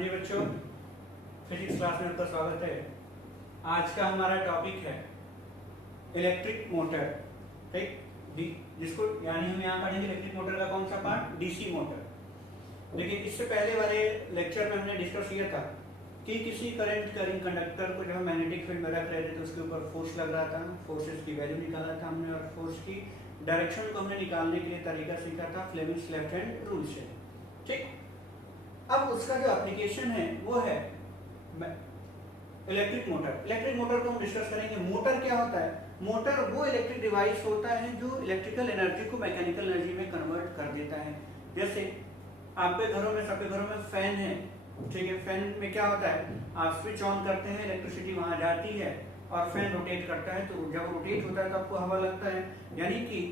जी बच्चों, physics class में आपका स्वागत है। आज का हमारा टॉपिक है इलेक्ट्रिक मोटर, ठीक, जिसको यानी हम यहाँ पढ़ेंगे इलेक्ट्रिक मोटर का कौन सा पार्ट, डीसी मोटर। लेकिन इससे पहले वाले लेक्चर में हमने डिस्कस किया था कि किसी करंट करिंग कंडक्टर को जब हम मैग्नेटिक फील्ड में रख रहे थे तो उसके ऊपर फोर्स लग रहा था, फोर्सेस की वैल्यू निकाला था हमने और फोर्स की डायरेक्शन को हमने निकालने के लिए तरीका सीखा था फ्लेमिंग्स लेफ्ट हैंड रूल से, ठीक। अब उसका जो एप्लीकेशन है वो है इलेक्ट्रिक मोटर। इलेक्ट्रिक मोटर को हम डिस्कस करेंगे। मोटर क्या होता है? मोटर वो इलेक्ट्रिक डिवाइस होता है जो इलेक्ट्रिकल एनर्जी को मैकेनिकल एनर्जी में कन्वर्ट कर देता है। जैसे आपके घरों में, सबके घरों में फैन है, ठीक है। फैन में क्या होता है, आप स्विच ऑन करते हैं, इलेक्ट्रिसिटी वहां जाती है और फैन रोटेट करता है। तो जब रोटेट होता है तो आपको हवा लगता है, यानी कि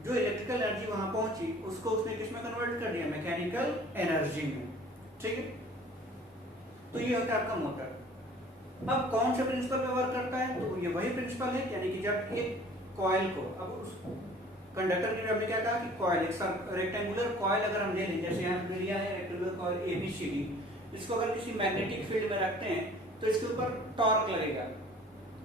जो इलेक्ट्रिकल एनर्जी वहां पहुंची उसको उसने किसमें कन्वर्ट कर दिया, मैकेनिकल एनर्जी में, ठीक है। तो ये होता है आपका मोटर। अब कौन से प्रिंसिपल पे वर्क करता है? तो ये वही प्रिंसिपल है, यानी कि जब एक कॉइल को, अब उस कंडक्टर के हमने क्या कहा कि कॉइल, एक रेक्टेंगुलर कॉइल अगर हम ले लें, जैसे यहाँ पे लिया है रेक्टेंगुलर कॉइल ABCD, इसको अगर किसी मैग्नेटिक फील्ड में रखते हैं तो इसके ऊपर टॉर्क लगेगा,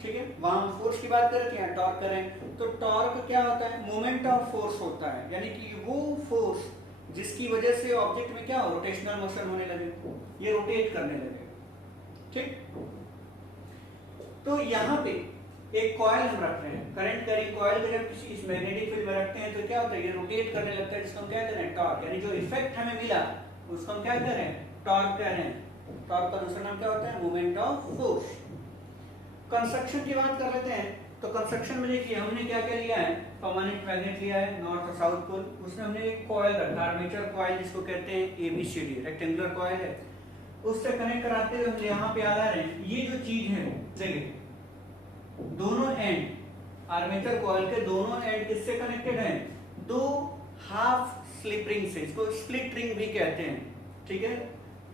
ठीक है। वहां हम फोर्स की बात करें, यहाँ टॉर्क करें, तो टॉर्क क्या होता है, मोमेंट ऑफ फोर्स होता है, यानी कि वो फोर्स जिसकी वजह से ऑब्जेक्ट में क्या हो, रोटेशनल मोशन होने लगे, ये रोटेट करने लगे, ठीक। तो यहाँ पे एक कॉइल हम रख रहे हैं, करंट कैरिंग कॉइल को जब किसी इस मैग्नेटिक फील्ड में रखते हैं तो क्या होता है, ये रोटेट करने लगता है, जिसको हम क्या कह रहे हैं, टॉर्क। यानी जो इफेक्ट हमें मिला उसको हम क्या कह रहे हैं, टॉर्क कह रहे हैं। टॉर्क का दूसरा नाम क्या होता है, मोमेंट ऑफ फोर्स। कंस्ट्रक्शन की बात कर लेते हैं। तो कंस्ट्रक्शन में देखिए हमने क्या क्या लिया है, परमानेंट मैग्नेट लिया है, नॉर्थ और साउथ पोल। उसमें हमने एक कॉइल रखा, आर्मेचर कॉइल जिसको कहते हैं ABCD, रेक्टेंगुलर कॉइल है, उससे कनेक्ट कराते हुए हम यहाँ पे आ रहे हैं। ये जो चीज है, देखिए दोनों एंड आर्मेचर कॉइल के दोनों एंड किससे कनेक्टेड हैं, दो हाफ स्लिप रिंग से, इसको स्प्लिट रिंग भी कहते हैं, ठीक है।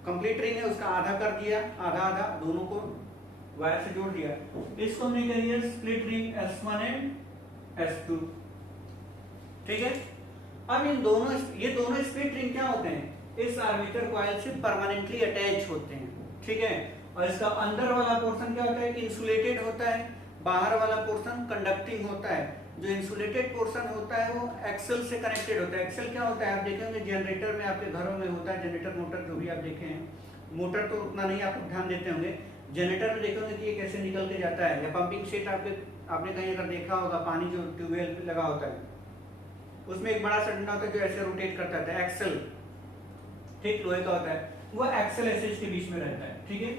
कंप्लीट रिंग है, उसका आधा कर दिया, आधा आधा दोनों को वायर से जोड़ दिया, इसको हमने कह दिया split ring S1 and S2, ठीक है। अब इन दोनों, ये दोनों स्प्लिट रिंग क्या होते हैं, इस आर्मेचर कॉइल से परमानेंटली अटैच होते हैं, ठीक है। और इसका अंदर वाला पोर्शन क्या होता है, इंसुलेटेड होता है, बाहर वाला पोर्शन कंडक्टिंग होता है। जो इंसुलेटेड पोर्शन होता है वो एक्सल से कनेक्टेड होता है। एक्सल क्या होता है, आप देखेंगे जनरेटर में आपके घरों में होता है, जनरेटर मोटर जो भी आप देखे हैं, मोटर तो उतना नहीं आप ध्यान देते होंगे, जनरेटर में देखेंगे कि ये कैसे निकल के जाता है। या पंपिंग सेट आपने कहीं अगर देखा होगा, पानी जो ट्यूबवेल पे लगा होता है उसमें एक बड़ा सा डंडा होता है जो ऐसे रोटेट करता है, एक्सल, ठीक, लोहे का होता है, वो एक्सल ऐसे इसके बीच में रहता है, ठीक है।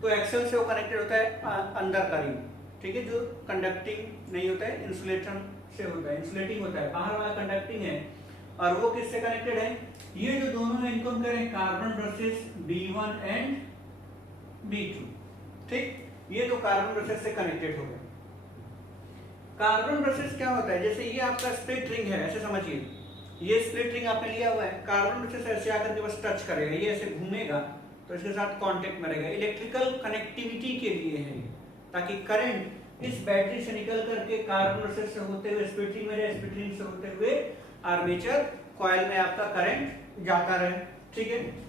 तो एक्सल से वो कनेक्टेड होता है अंदर का रिंग, ठीक है, जो कंडक्टिंग नहीं होता है, इंसुलेशन से होता है, इंसुलेटिंग होता है, बाहर वाला कंडक्टिंग है। और वो किससे कनेक्टेड है, ये जो दोनों है इनको हम करें carbon brushes B1 and B2, ठीक। ये दो कार्बन ब्रशेस से कनेक्टेड हो गए। कार्बन ब्रशेस क्या होता है, जैसे ये आपका स्प्लिट रिंग है, ऐसे समझिए, ये स्प्लिट रिंग आपने लिया हुआ है, कार्बन ब्रशेस ऐसे आकर के बस टच करेगा, ये ऐसे घूमेगा तो इसके साथ कांटेक्ट में रहेगा। इलेक्ट्रिकल कनेक्टिविटी के लिए है, ताकि करंट इस बैटरी से निकल करके कार्बन ब्रशेस से होते हुए स्प्लिट रिंग में रहे, स्प्लिट रिंग से होते हुए आर्मेचर कॉइल में आपका करंट जाता रहे, ठीक है।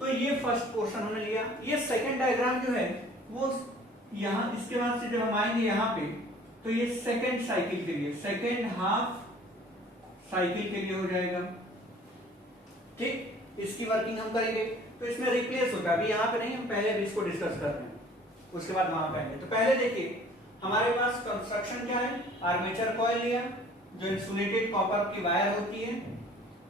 तो ये फर्स्ट पोर्शन हमने लिया। ये सेकंड डायग्राम जो है वो यहाँ, इसके बाद से जब हम आएंगे यहाँ पे तो ये सेकंड साइकिल के लिए, सेकंड हाफ साइकिल के लिए हो जाएगा, ठीक। इसकी वर्किंग हम करेंगे तो इसमें रिप्लेस होता है, अभी यहाँ पे नहीं, हम पहले अभी इसको डिस्कस कर रहे हैं, उसके बाद वहां पे आएंगे। तो पहले देखिए हमारे पास कंस्ट्रक्शन क्या है, आर्मेचर कॉइल लिया जो इंसुलेटेड कॉपर की वायर होती है।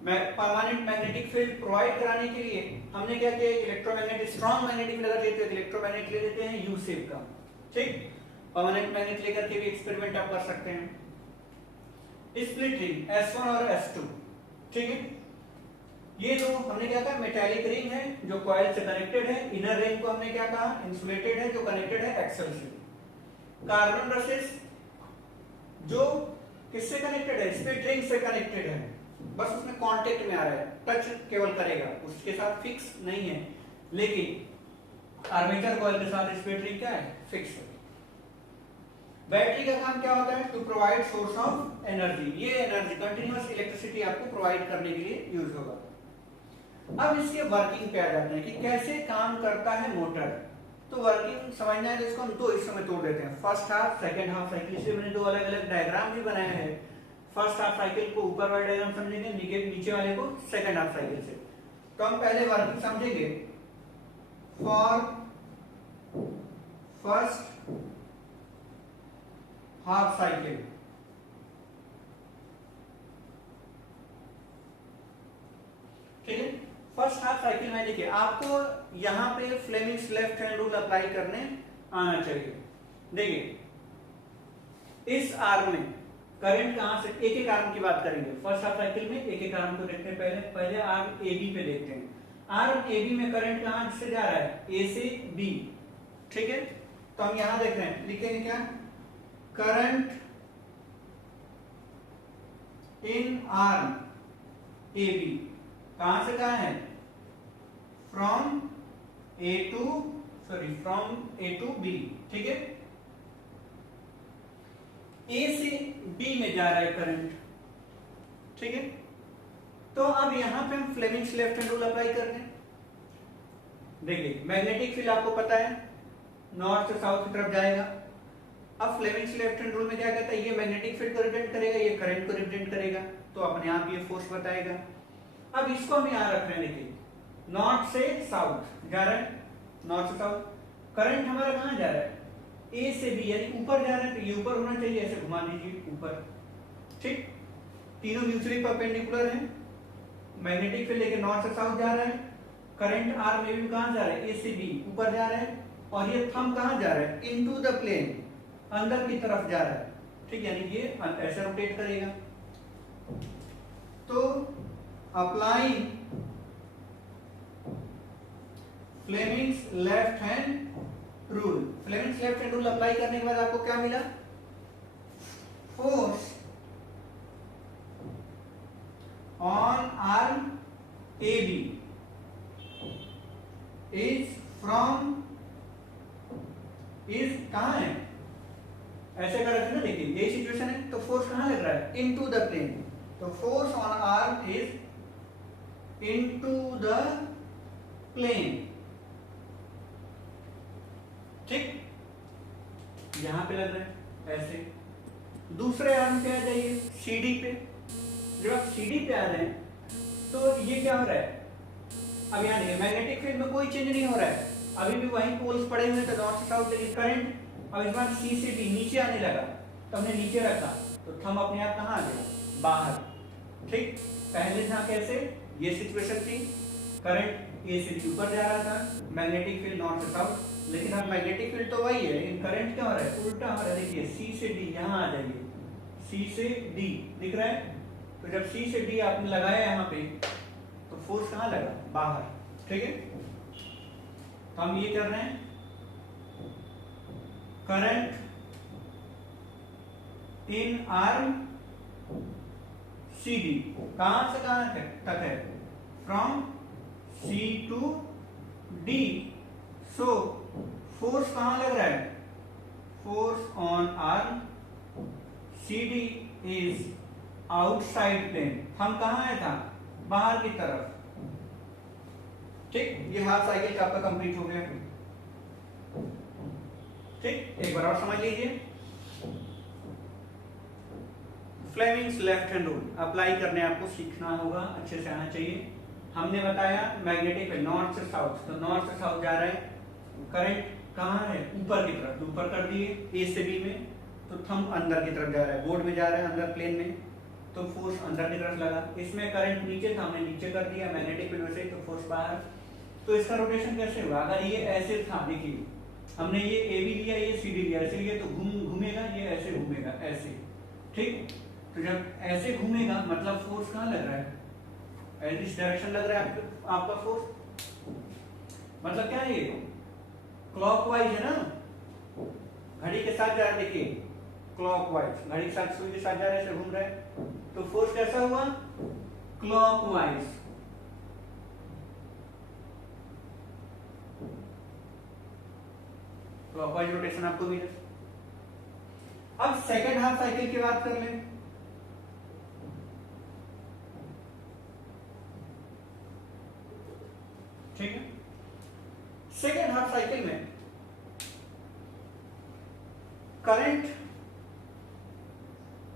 परमानेंट मैग्नेटिक फील्ड प्रोवाइड कराने के लिए हमने क्या किया, इलेक्ट्रोमैग्नेटिक स्ट्रॉन्ग मैग्नेटिक फील्ड अगर लेते हैं, इलेक्ट्रोमैग्नेट ले लेते हैं यू शेप का, ठीक। परमानेंट मैग्नेट लेकर के भी एक्सपेरिमेंट आप कर सकते हैं। स्प्लिट रिंग S1 और S2, ठीक है। ये जो हमने क्या कहा, मेटालिक रिंग है जो कॉइल से कनेक्टेड है। इनर रिंग को हमने क्या कहा, इंसुलेटेड है, जो कनेक्टेड है एक्सल से। कार्बन ब्रशेस जो किससे कनेक्टेड है, स्प्लिट रिंग से कनेक्टेड है, बस उसमें कांटेक्ट में आ रहा है, टच केवल करेगा, उसके साथ फिक्स नहीं है। लेकिन आर्मेचर कॉइल के साथ स्प्लिट रिंग क्या है, फिक्स है। बैटरी का काम क्या होता है, to provide source of energy. ये एनर्जी कंटिन्यूअस इलेक्ट्रिसिटी आपको प्रोवाइड करने के लिए यूज होगा। अब इसके वर्किंग पे आ जाते हैं कि कैसे काम करता है मोटर। तो वर्किंग समझना है तो इसको हम दो हिस्सों में तोड़ देते हैं, first half second half cycle. इसलिए मैंने दो अलग अलग डायग्राम भी बनाया है। फर्स्ट हाफ साइकिल को ऊपर वाले डायग्राम समझेंगे, नीचे वाले को सेकंड हाफ साइकिल से। तो हम पहले वर्किंग समझेंगे। फॉर फर्स्ट हाफ साइकिल, ठीक है। फर्स्ट हाफ साइकिल में देखिए आपको यहां पे Fleming's left hand rule apply करने आना चाहिए। देखिए इस आर्म में करंट कहां से, एक एक आर्म की बात करेंगे फर्स्ट हाफ साइकिल में, एक एक आर्म को देखते हैं। पहले आर्म ए बी पे देखते हैं। आर्म ए बी में करंट कहां से जा रहा है, ए से बी, ठीक है। तो हम यहां देख रहे हैं, लिखेंगे क्या, current in arm A B कहां से कहां है, फ्रॉम ए टू बी, ठीक है। ए से बी में जा रहा है करंट, ठीक है। तो अब यहां पे हम Fleming's left hand rule apply कर रहे हैं। देखिए मैग्नेटिक फील्ड आपको पता है नॉर्थ से साउथ की तरफ जाएगा। अब फ्लेमिंग्स लेफ्ट हैंड रूल में क्या कहता है, ये मैग्नेटिक फील्ड को रिप्रेजेंट करेगा, ये करंट को रिप्रेजेंट करेगा, तो अपने आप ये फोर्स बताएगा। अब इसको हम यहां रख रहे हैं, देखिए नॉर्थ से साउथ जा रहा है, नॉर्थ से साउथ। करंट हमारा कहां जा रहा है, ए से बी, यानी ऊपर जा रहा है, तो ये ऊपर होना चाहिए, ऐसे घुमा दीजिए ऊपर, ठीक। तीनों म्यूचुअली परपेंडिकुलर हैं। मैग्नेटिक फील्ड लेके नॉर्थ से साउथ जा रहा है, करंट आर में भी कहां जा रहा है, ए से बी ऊपर जा रहा है, और ये थंब कहां जा रहा है, इनटू द प्लेन, अंदर की तरफ जा रहा है, ठीक, यानी ये ऐसे रोटेट करेगा। तो apply Fleming's left hand rule, Fleming's left hand rule apply करने के बाद आपको क्या मिला, force on arm A B is from, is कहां है, ऐसे कर रहे थे ना, देखिए ये सिचुएशन है, तो फोर्स कहां लग रहा है, इनटू द प्लेन। तो force on arm is into the plane, ठीक, यहां पे लग रहा है ऐसे। दूसरे आर्म पे आ जाइए, सीडी पे। जब आप सीडी पे आ रहे हैं तो ये क्या हो रहा है, अब यहां देखिए मैग्नेटिक फील्ड में कोई चेंज नहीं हो रहा है, अभी भी वही पोल्स पड़े हुए थे नॉर्थ से साउथ, लेकिन करंट अब इस बार सी से बी नीचे आने लगा, तो हमने नीचे रखा, तो थंब अपने आप कहां आ गया, बाहर, ठीक। पहले था कैसे, ये सिचुएशन थी, करंट ए से बी ऊपर जा रहा था, मैग्नेटिक फील्ड नॉर्थ से साउथ, लेकिन अब मैग्नेटिक फील्ड तो वही है, लेकिन करंट क्या हो रहा है, उल्टा हो रहा है। देखिए सी से डी, यहां आ जाइए, सी से डी दिख रहा है, तो जब सी से डी आपने लगाया यहां पे, तो फोर्स कहां लगा, बाहर, ठीक है। तो हम ये कर रहे हैं, current in arm C D कहां से कहां तक है, from C to D. So force कहां लग रहा है, force on arm C D is outside plane, हम कहां आया था, बाहर की तरफ, ठीक। ये हाफ साइकिल का आपका कंप्लीट हो गया, ठीक। एक बार और समझ लीजिए, Fleming's left hand rule apply करने आपको सीखना होगा, अच्छे से आना चाहिए। हमने बताया मैग्नेटिक फील्ड नॉर्थ से साउथ, तो नॉर्थ से साउथ जा रहा है, करंट कहां है, ऊपर की तरफ, ऊपर कर दिए ए से बी में, तो थंब अंदर की तरफ जा रहा है, बोर्ड में जा रहा है, अंदर प्लेन में, तो फोर्स अंदर की तरफ लगा। इसमें करंट नीचे था, हमने नीचे कर दिया मैग्नेटिक फील्ड से, तो फोर्स बाहर। तो इसका रोटेशन कैसे हुआ, अगर ये ऐसे था, देखिए हमने ये ए बी लिया, ये सी डी लिया, ऐसे लिया, तो घूमेगा, ये ऐसे घूमेगा, ऐसे, ठीक। तो जब ऐसे घूमेगा मतलब फोर्स कहां लग रहा है, इस डायरेक्शन लग रहा है आपका फोर्स, मतलब क्या है, ये क्लॉकवाइज है ना, घड़ी के साथ जा रहा है, देखिए क्लॉकवाइज, घड़ी के साथ, सुई के साथ जा रहा है, ऐसे घूम रहा है, तो फोर्स कैसा हुआ, क्लॉकवाइज। क्लॉकवाइज रोटेशन आपको मिला। अब सेकंड हाफ साइकिल की बात कर लें। ठीक है। सेकेंड हाफ साइकिल में करंट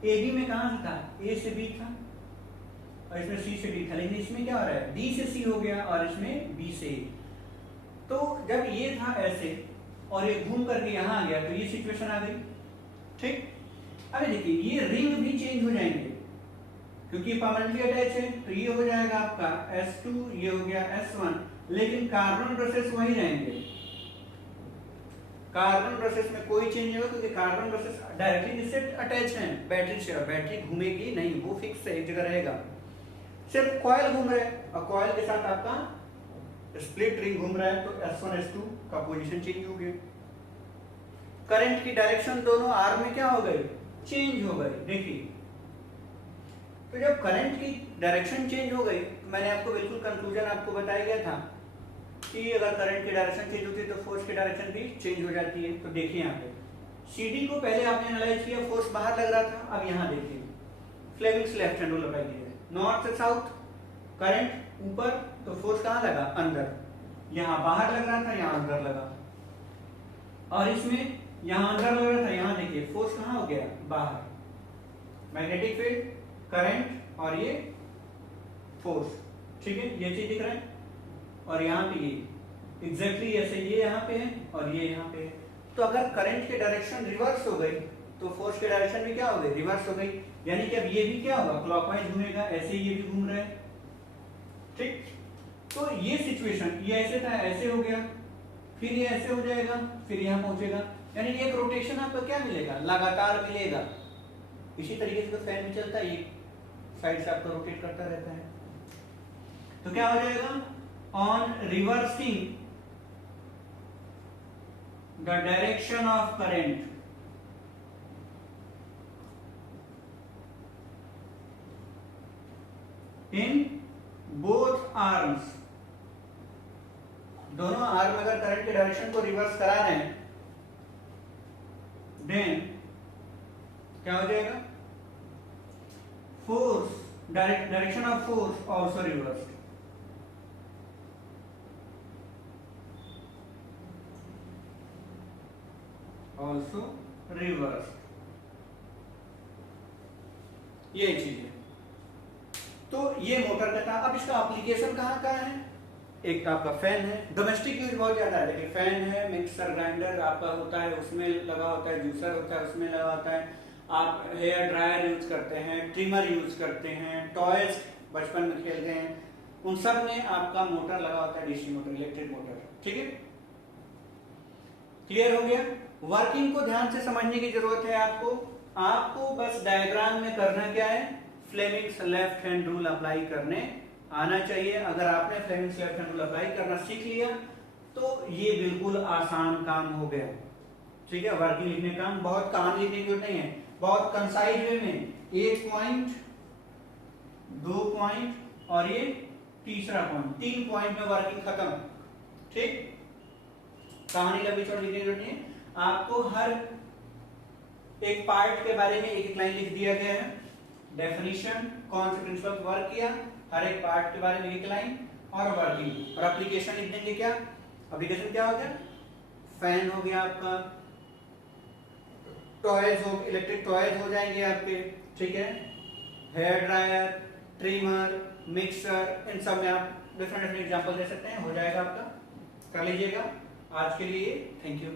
ए बी में कहां से था, ए से बी था और इसमें सी से डी था, लेकिन इसमें क्या हो रहा है, डी से सी हो गया और इसमें बी से ए। तो जब ये था ऐसे और ये घूम करके यहां आ गया तो ये सिचुएशन आ गई, ठीक। अरे देखिए ये रिंग भी चेंज हो जाएंगे क्योंकि परमानेंटली अटैच है, तो ये हो जाएगा आपका S2, ये हो गया S1, लेकिन कार्बन ब्रशेस वही रहेंगे। कार्बन ब्रशेस में कोई चेंज नहीं होगा क्योंकि कार्बन ब्रशेस डायरेक्टली इससे अटैच हैं बैटरी से, और बैटरी घूमेगी नहीं, वो फिक्स है, एक जगह रहेगा। सिर्फ कॉइल घूम रहा है और कॉइल के साथ आपका स्प्लिट रिंग घूम रहा है, तो S1 S2 का पोजीशन चेंज हो गया। करंट की डायरेक्शन दोनों आर्म में क्या हो गई, चेंज हो गई। देखिए तो जब करंट की डायरेक्शन चेंज हो गई, मैंने आपको बिल्कुल कंक्लूजन आपको बताया गया था कि अगर करंट की डायरेक्शन चेंज होती है तो फोर्स की डायरेक्शन भी चेंज हो जाती है। तो देखिए यहाँ पे CD को पहले आपने एनालाइज किया, फोर्स बाहर लग रहा था, अब यहाँ देखिए Fleming's left hand rule apply किया, नॉर्थ से साउथ करंट ऊपर, तो फोर्स कहाँ लगा, अंदर, यहाँ बाहर लग रहा था, यहाँ अंदर लगा, और इसमें यहाँ अंदर लग रहा था, यहाँ देखिए फोर्स कहाँ हो गया, बाहर। मैग्नेटिक फील्ड, करंट और ये फोर्स, ठीक है, ये चीज दिख रहा है। और यहाँ पे ये एग्जैक्टली ऐसे ये यहाँ पे है और ये यहाँ पे है। तो अगर करंट की डायरेक्शन रिवर्स हो गई तो फोर्स की डायरेक्शन भी क्या हो गई, रिवर्स हो गई, यानी कि अब ये भी क्या होगा, क्लॉकवाइज घूमेगा, ऐसे ये भी घूम रहा है, ठीक। तो ये सिचुएशन, ये ऐसे था, ऐसे हो गया, फिर ये ऐसे हो जाएगा, फिर यहाँ पहुंचेगा, यानी एक रोटेशन आपको क्या मिलेगा, लगातार मिलेगा। इसी तरीके से तो फैन भी चलता है, ये साइड से आपको रोटेट करता रहता है। तो क्या हो जाएगा, on reversing the direction of current in both arms, दोनों आर्म अगर करंट के डायरेक्शन को रिवर्स करा रहे हैं, देन क्या हो जाएगा, force, direction of force also reversed. Also reverse, ये चीज है। तो ये मोटर का था। अब इसका एप्लीकेशन कहाँ कहाँ है, एक तो आपका फैन है, डोमेस्टिक यूज बहुत ज्यादा है, देखिए फैन है, मिक्सर ग्राइंडर आपका होता है उसमें लगा होता है, जूसर होता है उसमें लगा होता है, आप हेयर ड्रायर यूज करते हैं, ट्रिमर यूज करते हैं, टॉयज बचपन में खेलते हैं, उन सब में आपका मोटर लगा होता है, डीसी मोटर, इलेक्ट्रिक मोटर, ठीक है। क्लियर हो गया। वर्किंग को ध्यान से समझने की जरूरत है आपको बस डायग्राम में करना क्या है, Fleming's left hand rule apply करने आना चाहिए। अगर आपने Fleming's left hand rule apply करना सीख लिया तो ये बिल्कुल आसान काम हो गया, ठीक है। वर्किंग लिखने का काम बहुत काम लिखने की जरूरत नहीं है, बहुत कंसाइज वे में, 1 पॉइंट, 2 पॉइंट और ये तीसरा पॉइंट, 3 पॉइंट में वर्किंग खत्म, ठीक। कहानी लंबी चौड़ी लिखने की जरूरत नहीं है, आपको हर एक पार्ट के बारे में एक लाइन लिख दिया गया है, डेफिनेशन, कौन से प्रिंसिपल वर्क किया, हर एक पार्ट के बारे में एक लाइन और वर्किंग, और एप्लीकेशन लिख देंगे। क्या एप्लीकेशन क्या हो गया, फैन हो गया आपका, टॉयज हो, इलेक्ट्रिक टॉयज हो जाएंगे आपके, ठीक है, हेयर ड्रायर, ट्रिमर, मिक्सर, इन सब में आप डिफरेंट डिफरेंट एग्जांपल दे सकते हैं, हो जाएगा आपका, कर लीजिएगा। आज के लिए थैंक यू।